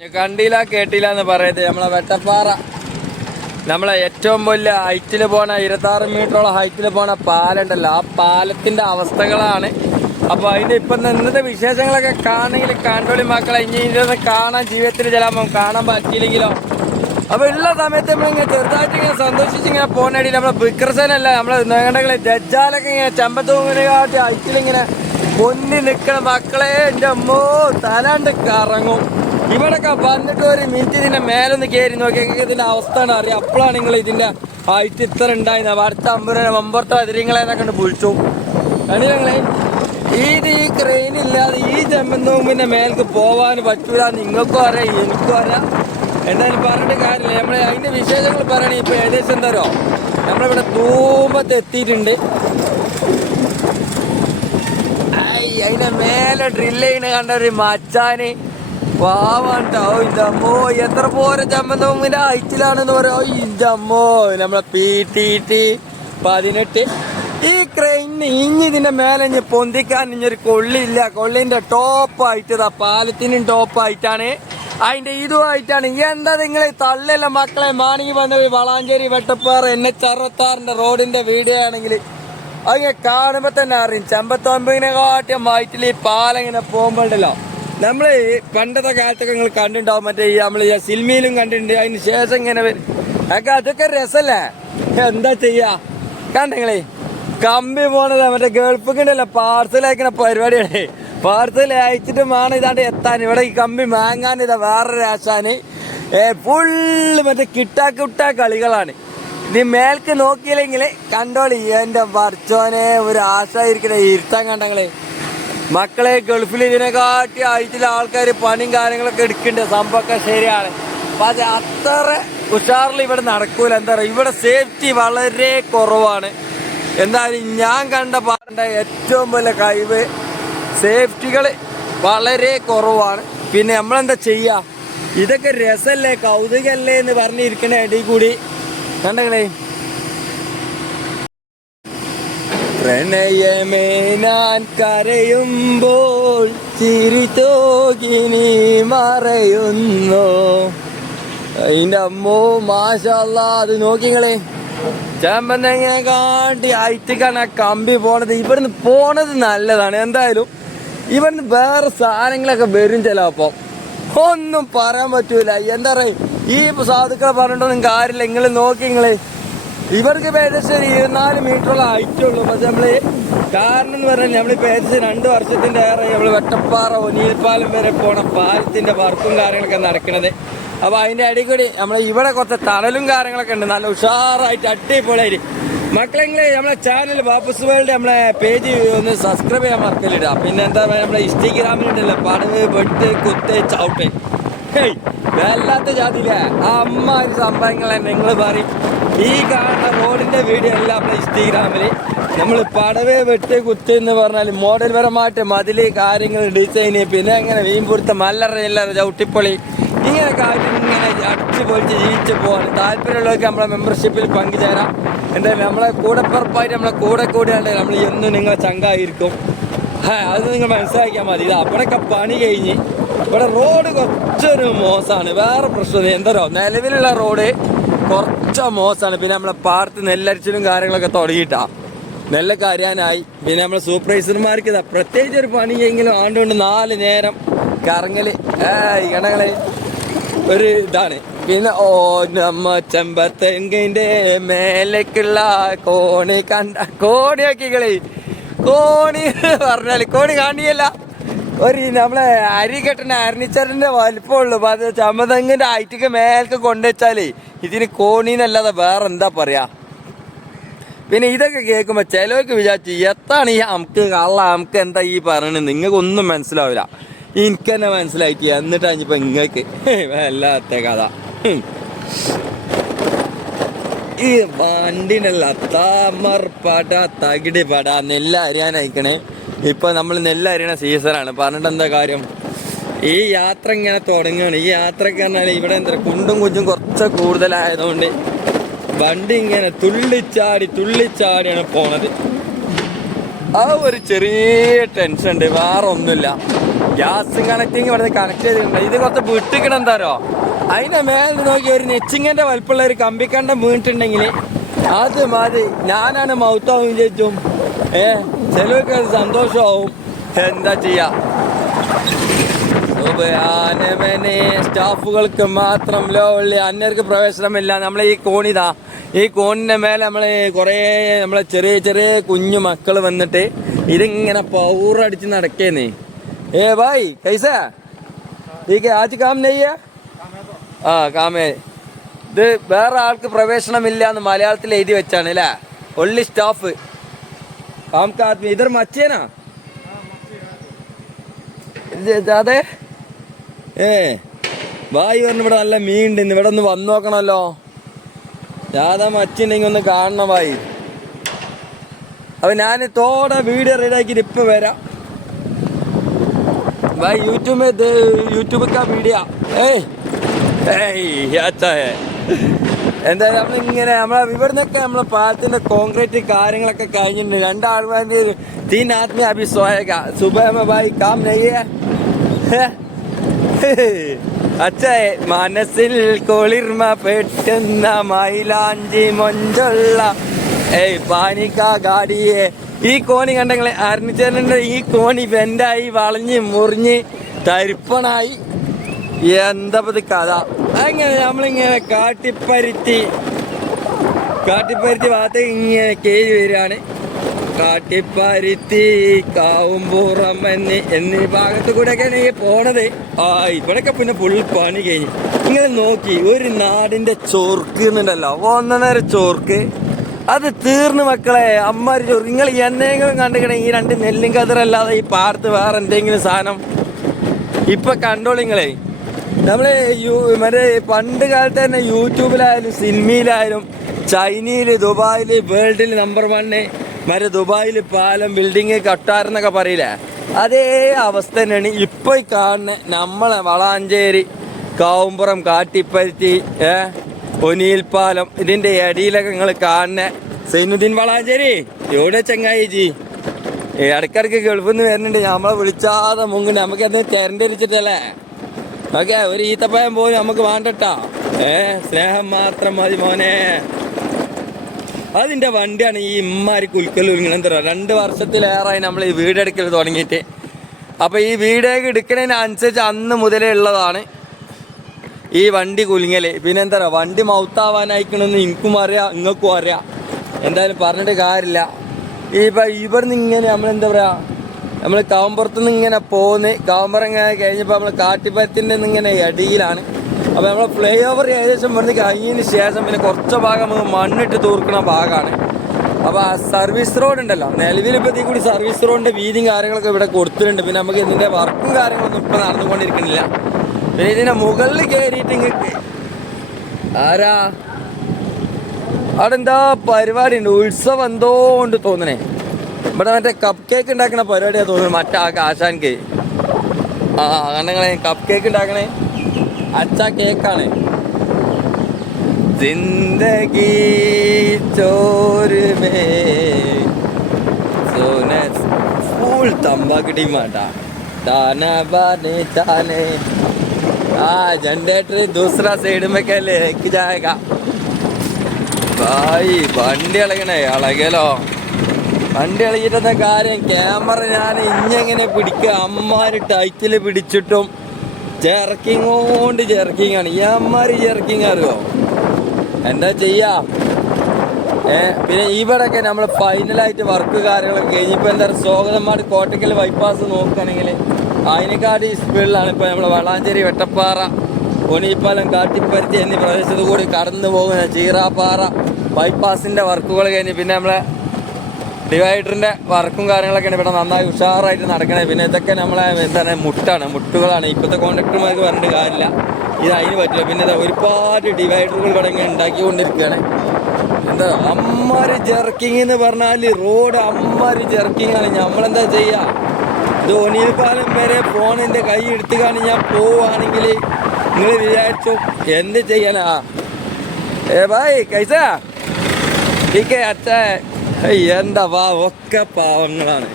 കണ്ടില്ല കേട്ടില്ല എന്ന് പറയത് നമ്മളെ വെട്ടപ്പാറ. നമ്മളെ ഏറ്റവും വലിയ ഹൈറ്റിൽ പോണ ഇരുപത്താറ് മീറ്ററോളം ഹൈറ്റിൽ പോണ പാലുണ്ടല്ലോ. ആ പാലത്തിന്റെ അവസ്ഥകളാണ്. അപ്പൊ അതിന്റെ ഇപ്പൊ ഇന്നത്തെ വിശേഷങ്ങളൊക്കെ കാണണമെങ്കിൽ കണ്ടോളി മക്കളെ. ഇനി ഇതൊന്ന് കാണാൻ ജീവിതത്തിൽ ചിലപ്പോൾ കാണാൻ പറ്റിയില്ലെങ്കിലോ? അപ്പൊ ഉള്ള സമയത്ത് നമ്മളിങ്ങനെ ചെറുതായിട്ട് ഇങ്ങനെ സന്തോഷിച്ച് ഇങ്ങനെ പോകണടി നമ്മളെ വിക്രസനല്ല നമ്മളെ നേടങ്ങളെ ജഡ്ജാലൊക്കെ ഇങ്ങനെ ചമ്പത്തൂങ്ങിനെ കാട്ടി ഹൈറ്റിലിങ്ങനെ പൊന്നി നിക്കണ മക്കളെ എന്റെ അമ്മോ തലാണ്ട് കറങ്ങും. ഇവിടൊക്കെ വന്നിട്ട് ഒരു മിനിറ്റ് ഇതിന്റെ മേലൊന്ന് കയറി നോക്കി. ഇതിന്റെ അവസ്ഥയാണ് അറിയാം. അപ്പോഴാണ് നിങ്ങൾ ഇതിന്റെ ഹൈറ്റ് ഇത്ര ഉണ്ടായിരുന്നത് അടുത്ത അമ്പൂരെ അമ്പർത്ത അതിരിങ്ങളെ കണ്ട് വിളിച്ചു. കണ്ടില്ലേ ഇത് ഈ ക്രെയിൻ ഇല്ലാതെ ഈ ചെമ്മന്തോമ്പിന്റെ മേലേക്ക് പോവാൻ പറ്റൂല നിങ്ങൾക്കും അറിയാം എനിക്കും അറിയാം. എന്തായാലും പറഞ്ഞിട്ട് കാര്യമില്ല. നമ്മൾ അതിന്റെ വിശേഷങ്ങൾ പറയണേ ഇപ്പൊ ഏകദേശം എന്തോ നമ്മളിവിടെ തൂമ്പത്ത് എത്തിയിട്ടുണ്ട്. അതിന്റെ മേലെ ഡ്രില്ല് ചെയ്യണ കണ്ട ഒരു മച്ചാന്. പാവാണ്ടോ. ഇതമ്മോ എത്ര പോരെ ചമ്മന്തോമിന്റെ ഹൈറ്റിലാണെന്ന് പറയോ ഇതമ്മോ നമ്മളെ പി ടി ടി പതിനെട്ട്. ഈ ക്രെയിൻ ഇനി ഇതിന്റെ മേലെ ഇനി പൊന്തിക്കാൻ ഇനി ഒരു കൊള്ളില്ല. കൊള്ളിന്റെ ടോപ്പ് ആയിട്ട് ഇതാ പാലത്തിനും ടോപ്പ് ആയിട്ടാണ്. അതിന്റെ ഇതുമായിട്ടാണ് എന്താ നിങ്ങൾ തള്ളല്ല മക്കളെ മാണിക്ക് വന്ന വളാഞ്ചേരി വെട്ടപ്പാറ എൻ എച്ച് റോഡിന്റെ വീഡിയോ ആണെങ്കിൽ അങ്ങനെ കാണുമ്പോ തന്നെ അറിയും. ചെമ്പത്തൊമ്പതിനെ കാട്ടിയ മൈറ്റിൽ ഈ പാലങ്ങനെ പോകുമ്പോണ്ടല്ലോ. നമ്മൾ പണ്ടത്തെ കാലത്തൊക്കെ നിങ്ങൾ കണ്ടിട്ടുണ്ടാവും. മറ്റേ നമ്മൾ ഈ സിനിമയിലും കണ്ടിട്ടുണ്ട്. അതിന് ശേഷം ഇങ്ങനെ വരും അതൊക്കെ അതൊക്കെ രസല്ലേ? എന്താ ചെയ്യാ? കണ്ടെങ്ങളേ കമ്പി പോണത്. മറ്റേ ഗൾഫിണ്ടല്ലോ പാർസൽ അയക്കണ പരിപാടിയാണ് പാർസൽ അയച്ചിട്ട് വേണം ഇതാണ്ട് എത്താൻ. ഇവിടെ ഈ കമ്പി മാങ്ങാൻ ഇതാ വേറൊരു ആശാന്. ഫുള്ള് മറ്റേ കിട്ടാ കിട്ടാ കളികളാണ്. നീ മേൽക്ക് നോക്കിയില്ലെങ്കിൽ കണ്ടോളി. എന്റെ വർച്ചോനെ ഒരു ആശ ഇരിക്കണേ ഇരുത്താൻ കണ്ടങ്ങളെ മക്കളെ ഗൾഫിൽ ഇതിനെക്കാട്ടി ആയിട്ടുള്ള ആൾക്കാർ പണിയും കാര്യങ്ങളൊക്കെ എടുക്കണ്ടേ സംഭവമൊക്കെ ശരിയാണ്. അപ്പൊ അത് അത്ര ഉഷാറിൽ ഇവിടെ നടക്കൂല. എന്താ പറയുക? ഇവിടെ സേഫ്റ്റി വളരെ കുറവാണ്. എന്തായാലും ഞാൻ കണ്ട പാടേണ്ട ഏറ്റവും വലിയ കഴിവ് സേഫ്റ്റികൾ വളരെ കുറവാണ്. പിന്നെ നമ്മളെന്താ ചെയ്യാ? ഇതൊക്കെ രസമല്ലേ കൗതുകല്ലേ എന്ന് പറഞ്ഞിരിക്കണ ഇടയിൽ കൂടി. കണ്ടങ്ങളേ പ്രണയമേ ഞാൻ കരയുമ്പോൾ ചിരിത്തോകിനി മറയുന്നു. അതിന്റെ അമ്മോ മാഷല്ല അത് നോക്കിങ്ങളെ ചേമ്പന്നെങ്ങനെ കാട്ടി അയറ്റിക്കാണ് ആ കമ്പി പോണത്? ഇവിടുന്ന് പോണത് നല്ലതാണ്. എന്തായാലും ഇവിടുന്ന് വേറെ സാധനങ്ങളൊക്കെ വരും ചിലപ്പോ. ഒന്നും പറയാൻ പറ്റൂല. എന്താ പറയാ? ഈ സാധുക്കളെ പറഞ്ഞിട്ടൊന്നും കാര്യമില്ല. നിങ്ങൾ നോക്കി നിങ്ങൾ. ഇവർക്ക് ഏകദേശം ഇരുപത്തിനാല് മീറ്ററുള്ള ഹൈറ്റ് ഉള്ളൂ പക്ഷെ നമ്മൾ കാരണം എന്ന് പറഞ്ഞാൽ നമ്മളിപ്പോ ഏകദേശം രണ്ട് വർഷത്തിന്റെ ഏറെ നമ്മൾ വെട്ടപ്പാറ ഒനിയൽപ്പാലം വരെ പോണ പാലത്തിന്റെ വർക്കും കാര്യങ്ങളൊക്കെ നടക്കണത്. അപ്പൊ അതിന്റെ അടി കൂടി നമ്മൾ ഇവിടെ കുറച്ച് തണലും കാര്യങ്ങളൊക്കെ ഉണ്ട്. നല്ല ഉഷാറായിട്ട് അടിപൊളിയായിട്ട്. മക്കളെങ്കിൽ നമ്മളെ ചാനൽ ബാപ്പുസ് വേൾഡ് നമ്മളെ പേജ് ഒന്ന് സബ്സ്ക്രൈബ് ചെയ്യാൻ മറക്കലിടാം പിന്നെ എന്താ പറയുക നമ്മളെ ഇൻസ്റ്റഗ്രാമിലുണ്ടല്ലോ പടവ് വെട്ട് കുത്ത് ചവിട്ട്. വല്ലാത്ത ജാതിയിലെ അമ്മ ഒരു സംഭവങ്ങളെ നിങ്ങൾ പറയും. ഈ കാണുന്ന റോഡിന്റെ വീഡിയോ എല്ലാം നമ്മുടെ ഇൻസ്റ്റഗ്രാമിൽ നമ്മൾ പടവേ വെട്ടി കുത്തി എന്ന് പറഞ്ഞാൽ മോഡൽ പരമായിട്ട് മതിൽ കാര്യങ്ങൾ ഡിസൈന് പിന്നെ അങ്ങനെ വീമ്പുരുത്ത മല്ലറ എല്ലറ ചവിട്ടിപ്പൊളി. ഇങ്ങനെ കാര്യം ഇങ്ങനെ അടിച്ചു പൊളിച്ച് ജീവിച്ചു പോകാൻ താല്പര്യമുള്ളവർക്ക് നമ്മളെ മെമ്പർഷിപ്പിൽ പങ്കുചേരാം. എന്തായാലും നമ്മളെ കൂടെ പുറപ്പായിട്ട് നമ്മളെ കൂടെ കൂടിയാണ്ട് നമ്മൾ എന്നും നിങ്ങളെ ചങ്കായിരിക്കും. അത് നിങ്ങൾ മനസ്സിലാക്കിയാൽ മതി. ഇത് അവിടെയൊക്കെ പണി കഴിഞ്ഞ് ഇവിടെ റോഡ് കുറച്ചൊരു മോശമാണ്. വേറെ പ്രശ്നം എന്തോ നിലവിലുള്ള റോഡ് കുറച്ച മോശമാണ്. പിന്നെ നമ്മളെ പാടത്ത് നെല്ലരിച്ചിലും കാര്യങ്ങളൊക്കെ തുടങ്ങിയിട്ടാ. നെല്ലൊക്കെ അറിയാനായി പിന്നെ നമ്മളെ സൂപ്പർവൈസർമാർക്ക് പ്രത്യേകിച്ച് ഒരു പണി എങ്കിലും ആണ്ടുകൊണ്ട് നാല് നേരം കറങ്ങൽ. ഗണങ്ങളെ ഒരു ഇതാണ്. പിന്നെ ഓ നമ്മ ചെമ്പത്തെങ്കിന്റെ മേലേക്കുള്ള കോണി കണ്ട കോണിയാക്കികളെ കോണി പറഞ്ഞാൽ കോണി കാണിയല്ല. ഒരു നമ്മളെ അരി കെട്ടുന്ന അരണിച്ചറിന്റെ വലിപ്പമുള്ളൂ. അപ്പൊ അത് ചമതങ്ങിന്റെ ഹൈറ്റൊക്കെ മേൽക്ക് കൊണ്ടുവച്ചാലേ ഇതിന് കോണീന്നല്ലാതെ വേറെ എന്താ പറയാ? പിന്നെ ഇതൊക്കെ കേൾക്കുമ്പോ ചിലവർക്ക് വിചാരിച്ചു എത്താണ് ഈ അമുക്ക് കള്ള അമുക്ക് എന്താ ഈ പറയണത്? നിങ്ങൾക്ക് ഒന്നും മനസ്സിലാവില്ല. എനിക്ക് തന്നെ മനസ്സിലായിട്ട് എന്നിട്ടാ ഇപ്പൊ നിങ്ങൾക്ക് വല്ലാത്ത കഥ. ഈ വണ്ടിനല്ല താമർ പട തകിടി പട നെല്ല് അരിയാൻ അയക്കണേ ഇപ്പൊ നമ്മൾ നെല്ല് അരിയണ സീസണാണ് പറഞ്ഞിട്ട് എന്താ കാര്യം? ഈ യാത്ര ഇങ്ങനെ തുടങ്ങുകയാണ് ഈ യാത്രയ്ക്ക് പറഞ്ഞാൽ ഇവിടെ എന്താ കുണ്ടും കുഞ്ചും കുറച്ച് കൂടുതലായതുകൊണ്ട് വണ്ടി ഇങ്ങനെ തുള്ളിച്ചാടി തുള്ളിച്ചാടിയാണ് പോണത്. ആ ഒരു ചെറിയ ടെൻഷൻ ഉണ്ട്. വേറെ ഒന്നുമില്ല. ഗ്യാസ് കണക്റ്റിങ് ഇവിടെ കണക്ട് ചെയ്തിട്ടുണ്ട്. ഇത് കുറച്ച് വിട്ടിക്കണം എന്താരോ മേലെ നോക്കി ഒരു നെച്ചിങ്ങന്റെ വലുപ്പമുള്ള ഒരു കമ്പിക്കണ്ടം വീണിട്ടുണ്ടെങ്കിൽ അത് മതി. ഞാനാണ് മൗത്താവും ചേച്ചും ഏ? ചിലവർക്ക് അത് സന്തോഷമാവും എന്താ ചെയ്യാ സുബ്ഹാനവനെ, സ്റ്റാഫുകൾക്ക് മാത്രം ലോള്ളി അന്യർക്ക് പ്രവേശനമില്ല നമ്മളെ ഈ കോണിതാ ഈ കോണിന്റെ മേലെ നമ്മളെ കുറേ നമ്മളെ ചെറിയ ചെറിയ കുഞ്ഞു മക്കൾ വന്നിട്ട് ഇതിങ്ങനെ പൗറടിച്ച് നടക്കേന്നേ ഏ ഭായ് കൈസ ठीक है आज काम नहीं है ആ കാമേ ഇത് വേറെ ആൾക്ക് പ്രവേശനമില്ല എന്ന് മലയാളത്തിൽ എഴുതി വെച്ചാണ് അല്ലേ ഒള്ളി സ്റ്റാഫ് കാം കാ ആദ്മി ഇതർ മച്ചേനാ ഇത് അതെ ഏ വായി പറഞ്ഞ ഇവിടെ നല്ല മീൻ ഉണ്ട് ഇന്ന് ഇവിടെ ഒന്ന് വന്നു നോക്കണല്ലോ രാധാ മച്ചുണ്ടെങ്കിൽ ഒന്ന് കാണണം വായി അപ്പൊ ഞാൻ തോടെ വീഡിയോ റെഡിയാക്കിട്ട് ഇപ്പൊ വരാം भाई यूट्यूब में दे यूट्यूब का वीडियो ഏയ് ഏയ് അച്ഛാ എന്തായാലും നമ്മളിങ്ങനെ നമ്മളെ ഇവിടുന്നൊക്കെ നമ്മളെ പാലത്തിന്റെ കോൺക്രീറ്റ് കാര്യങ്ങളൊക്കെ കഴിഞ്ഞിട്ടുണ്ട്. രണ്ടാൾമാരുടെ ഒരു തീൻ ആത്മീയ അഭി സോയേക സുബഹ കാം നെയ്യ. അച്ഛേ മനസ്സിൽ കൊളിർമ പെട്ടുന്ന മൈലാഞ്ചി മൊഞ്ചുള്ള ഏയ് പാനിക്ക ഗാഡിയെ. ഈ കോണി കണ്ടെങ്കിൽ അരുണിച്ചേരന്റെ ഈ കോണി ബെൻഡായി വളഞ്ഞ് മുറിഞ്ഞ് തരിപ്പണായി. എന്താ ഇത് കഥ? അങ്ങനെ നമ്മളിങ്ങനെ കാട്ടിപ്പരുത്തി കാട്ടിപ്പരുത്തി ഭാഗത്ത് ഇങ്ങനെ കേറി വരികയാണ്. കാട്ടിപ്പരുത്തി കാവുംപൂറം എന്നീ എന്നീ ഭാഗത്ത് കൂടെയൊക്കെയാണ് ഈ പോണത്. ആ ഇവിടെയൊക്കെ പിന്നെ ഫുൾ പണി കഴിഞ്ഞു. ഇങ്ങനെ നോക്കി ഒരു നാടിന്റെ ചോർക്ക് എന്നുണ്ടല്ലോ. ഒന്നര ചോർക്ക് അത് തീർന്നു മക്കളെ ചോർക്ക് നിങ്ങൾ എന്നെങ്കിലും കണ്ടിക്കണേ ഈ രണ്ട് നെല്ലും കതിരല്ലാതെ ഈ പാടത്ത് വേറെ എന്തെങ്കിലും സാധനം? ഇപ്പൊ കണ്ടോളിങ്ങളെ നമ്മൾ മറ്റേ പണ്ട് കാലത്ത് തന്നെ യൂട്യൂബിലായാലും സിനിമയിലായാലും ചൈനയിൽ ദുബായിൽ വേൾഡിൽ നമ്പർ വണ്ണ് മറ്റേ ദുബായിൽ പാലം ബിൽഡിങ് കട്ടാരെന്നൊക്കെ പറയില്ലേ? അതേ അവസ്ഥ തന്നെയാണ് ഇപ്പൊ കാണുന്ന നമ്മളെ വളാഞ്ചേരി കാവുമ്പുറം കാട്ടിപ്പരുത്തി ഏ ഒനിയിൽപ്പാലം ഇതിന്റെ അടിയിലൊക്കെ നിങ്ങൾ കാണുന്ന. സൈനുദ്ദീൻ വളാഞ്ചേരി എവിടെ ചങ്ങായി ജി? ഇടക്കിടക്ക് ഗൾഫിൽ നിന്ന് വരുന്നുണ്ട്. നമ്മളെ വിളിച്ചാതെ മുങ്ങുണ്ട് നമുക്ക് എന്തെങ്കിലും തെരഞ്ഞെടുത്തിട്ടല്ലേ ഓക്കെ ഒരു ഈത്തപ്പഴം പോലും നമുക്ക് വേണ്ടട്ടാ. ഏ സ്നേഹം മാത്രം മതി മോനെ. അതിന്റെ വണ്ടിയാണ് ഈ ഇമ്മാരി കുൽക്കൽ എന്താ രണ്ട് വർഷത്തിലേറായി നമ്മൾ ഈ വീടെടുക്കൽ തുടങ്ങിയിട്ട്. അപ്പോൾ ഈ വീടേക്ക് എടുക്കുന്നതിനനുസരിച്ച് അന്ന് മുതലേ ഉള്ളതാണ് ഈ വണ്ടി കുലുങ്ങൽ പിന്നെ എന്താ പറയാ വണ്ടി മൗത്താവാനായിക്കണമെന്ന് എനിക്കും അറിയാം നിങ്ങൾക്കും അറിയാം. എന്തായാലും പറഞ്ഞിട്ട് കാര്യമില്ല. ഇവർ ഇവിടുന്ന് ഇങ്ങനെ നമ്മൾ എന്താ പറയാ നമ്മൾ കാവുമ്പുറത്ത് നിന്ന് ഇങ്ങനെ പോകുന്നത് കാവുമ്പുറം ഇങ്ങനെ കഴിഞ്ഞപ്പോൾ നമ്മൾ കാട്ടിപ്പരത്തിന്റെ ഇങ്ങനെ അടിയിലാണ്. അപ്പോൾ നമ്മൾ ഫ്ലൈ ഓവർ ഏകദേശം ഇവിടുന്ന് കഴിഞ്ഞതിന് ശേഷം പിന്നെ കുറച്ച് ഭാഗം നമുക്ക് മണ്ണിട്ട് തൂർക്കുന്ന ഭാഗമാണ് അപ്പോൾ ആ സർവീസ് റോഡ് ഉണ്ടല്ലോ. നിലവിൽ ഇപ്പോൾ കൂടി സർവീസ് റോഡിന്റെ വീതിയും കാര്യങ്ങളൊക്കെ ഇവിടെ കൊടുത്തിട്ടുണ്ട്. പിന്നെ നമുക്ക് ഇതിന്റെ വർക്കും കാര്യങ്ങളൊന്നും ഇപ്പോൾ നടന്നുകൊണ്ടിരിക്കുന്നില്ല. പിന്നെ ഇതിന്റെ മുകളിൽ കയറിയിട്ട് ഇങ്ങോട്ട് ആരാ? അവിടെ എന്താ പരിപാടി ഉണ്ട്? ഉത്സവം എന്തോ ഉണ്ട് തോന്നണേ. ഇവിടെ മറ്റേ കപ്പ് കേക്ക് ഉണ്ടാക്കുന്ന പരിപാടിയാ തോന്നുന്നു മറ്റേ ആ ആശാൻക്ക് ആ കണ്ടങ്ങളെ കപ്പ് കേക്ക് ഉണ്ടാക്കണേ അച്ഛ കേക്കാണ് जिंदगी ചോര് മേ സോന ഫുൾ തമ്പാക്ക് ടീമാട്ടാ താന ബാനെ താനെ ആ जनरेटर दूसरा साइड में क्या लेके जाएगा ഭായി വണ്ടി ഇളകണേ ഇളകലോ വണ്ടി ഇളകിട്ടെന്ന കാര്യം ക്യാമറ ഞാൻ ഇഞ്ഞെങ്ങനെ പിടിക്കുക അമ്മാര് ടൈറ്റിൽ പിടിച്ചിട്ടും ചെറക്കിങ് കൊണ്ട് ചെറക്കിങ് ആണ് ഈ അമ്മാര് ചെറക്കിങ് അറിയോ? എന്താ ചെയ്യാ? ഏ പിന്നെ ഇവിടെയൊക്കെ നമ്മൾ ഫൈനലായിട്ട് വർക്ക് കാര്യങ്ങളൊക്കെ കഴിഞ്ഞിപ്പോൾ എന്താ സ്വാഗതമാട് കോട്ടക്കൽ ബൈപ്പാസ് നോക്കുകയാണെങ്കിൽ അതിനെക്കാട്ടി സ്പീഡിലാണ് ഇപ്പോൾ നമ്മൾ വളാഞ്ചേരി വെട്ടപ്പാറ ഒണിപ്പാലം കാട്ടിപ്പരുത്തി എന്നീ പ്രദേശത്തു കൂടി കടന്നു പോകുന്ന ചീറാപ്പാറ ബൈപ്പാസിന്റെ വർക്കുകൾ കഴിഞ്ഞ് പിന്നെ നമ്മളെ ഡിവൈഡറിന്റെ വർക്കും കാര്യങ്ങളൊക്കെയാണ് ഇവിടെ നന്നായി ഉഷാറായിട്ട് നടക്കണേ. പിന്നെ ഇതൊക്കെ നമ്മളെ എന്താണ് മുട്ടാണ് മുട്ടുകളാണ്. ഇപ്പോഴത്തെ കോൺട്രാക്ടർമാർക്ക് പറഞ്ഞിട്ട് കാര്യമില്ല. ഇത് അതിന് പറ്റില്ല. പിന്നെ ഒരുപാട് ഡിവൈഡറുകൾ ഇവിടെ ഇങ്ങനെ ഉണ്ടാക്കിക്കൊണ്ടിരിക്കുകയാണ്. എന്താ അമ്മാര് ജെർക്കിങ് എന്ന് പറഞ്ഞാൽ റോഡ് അമ്മാര് ജെർക്കിങ് ആണ്. നമ്മളെന്താ ചെയ്യുക ഇത് ഒനിയിൽ പാലം വരെ ഫോണിന്റെ കൈ എടുത്തു കാണി ഞാൻ പോവുകയാണെങ്കിൽ നിങ്ങൾ വിചാരിച്ചു എന്ത് ചെയ്യാനാ? ഏ ഭായ് കൈസാ? ടീക്കെ അച്ഛ. എന്താ വാ ഒക്കെ പാവങ്ങളാണ്.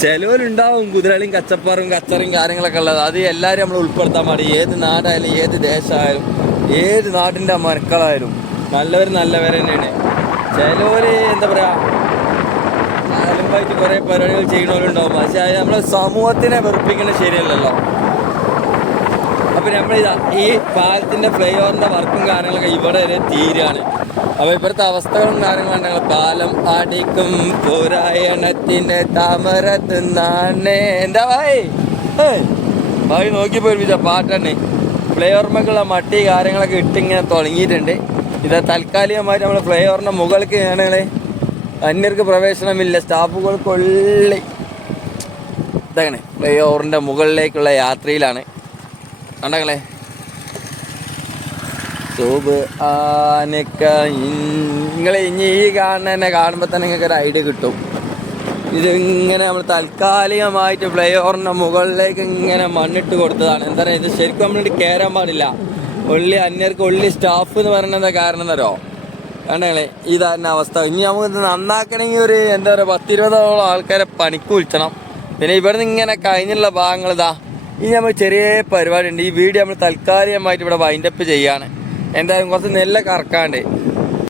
ചിലവരുണ്ടാവും കുതിരളിയും കച്ചപ്പാറും കച്ചറയും കാര്യങ്ങളൊക്കെ ഉള്ളത്. അത് എല്ലാവരും നമ്മൾ ഉൾപ്പെടുത്താൻ പാടി ഏത് നാടായാലും ഏത് ദേശമായാലും ഏത് നാടിന്റെ മക്കളായാലും നല്ലവർ നല്ലവർ തന്നെയാണ്. ചിലവർ എന്താ പറയുക അലമ്പായിട്ട് കുറേ പരിപാടികൾ ചെയ്യണവരുണ്ടാവും പക്ഷേ അത് നമ്മളെ സമൂഹത്തിനെ വെറുപ്പിക്കുന്നത് ശരിയല്ലല്ലോ. അപ്പൊ നമ്മളിതാ ഈ പാലത്തിന്റെ ഫ്ലൈ ഓവറിന്റെ വർക്കും കാര്യങ്ങളൊക്കെ ഇവിടെ വരെ തീരാണ്. അപ്പൊ ഇപ്പോഴത്തെ അവസ്ഥകളും കാര്യങ്ങളും ഉണ്ടെങ്കിൽ പാലം അടിക്കും പുരായണത്തിന്റെ താമര തിന്നാണേ എന്താ ഭായി? ഭായി നോക്കി പോയി പാട്ടാണ്. ഫ്ലൈ ഓവർമക്കുള്ള മട്ടി കാര്യങ്ങളൊക്കെ ഇട്ടിങ്ങനെ തുടങ്ങിയിട്ടുണ്ട്. ഇത് താൽക്കാലികമായിട്ട് നമ്മൾ ഫ്ലൈ ഓവറിന്റെ മുകൾക്ക് ഞാനെ അന്യർക്ക് പ്രവേശനമില്ല. സ്റ്റാഫുകൾ കൊള്ളി ഇതാണ് ഫ്ലൈ ഓവറിന്റെ മുകളിലേക്കുള്ള യാത്രയിലാണ്. കണ്ടങ്ങളെ സോബ് ആനക്ക നിങ്ങൾ ഇനി ഈ കാണുന്നതന്നെ കാണുമ്പോൾ തന്നെ നിങ്ങൾക്ക് ഒരു ഐഡിയ കിട്ടും. ഇത് ഇങ്ങനെ നമ്മൾ താൽക്കാലികമായിട്ട് ഫ്ലൈ ഓവറിന്റെ മുകളിലേക്ക് ഇങ്ങനെ മണ്ണിട്ട് കൊടുത്തതാണ്. എന്താ പറയുക ഇത് ശരിക്കും നമ്മളിട്ട് കയറാൻ പാടില്ല. ഒള്ളി അന്യർക്ക് ഒള്ളി സ്റ്റാഫ് എന്ന് പറയുന്നത് കാരണം എന്നറിയോ കണ്ടങ്ങളെ ഇതാണ് അവസ്ഥ. ഇനി നമുക്ക് ഇത് നന്നാക്കണമെങ്കിൽ ഒരു എന്താ പറയുക പത്തിരുപതോളം ആൾക്കാരെ പണിക്ക് വിളിച്ചണം. പിന്നെ ഇവിടുന്ന് ഇങ്ങനെ കഴിഞ്ഞുള്ള ഭാഗങ്ങൾ ഇതാ. ഇനി നമ്മൾ ചെറിയ പരിപാടി ഉണ്ട് ഈ വീഡിയോ നമ്മൾ താൽക്കാലികമായിട്ട് ഇവിടെ വൈൻഡപ്പ് ചെയ്യാണ് എന്തായാലും കുറച്ച് നെല്ല കറക്കാണ്ട്.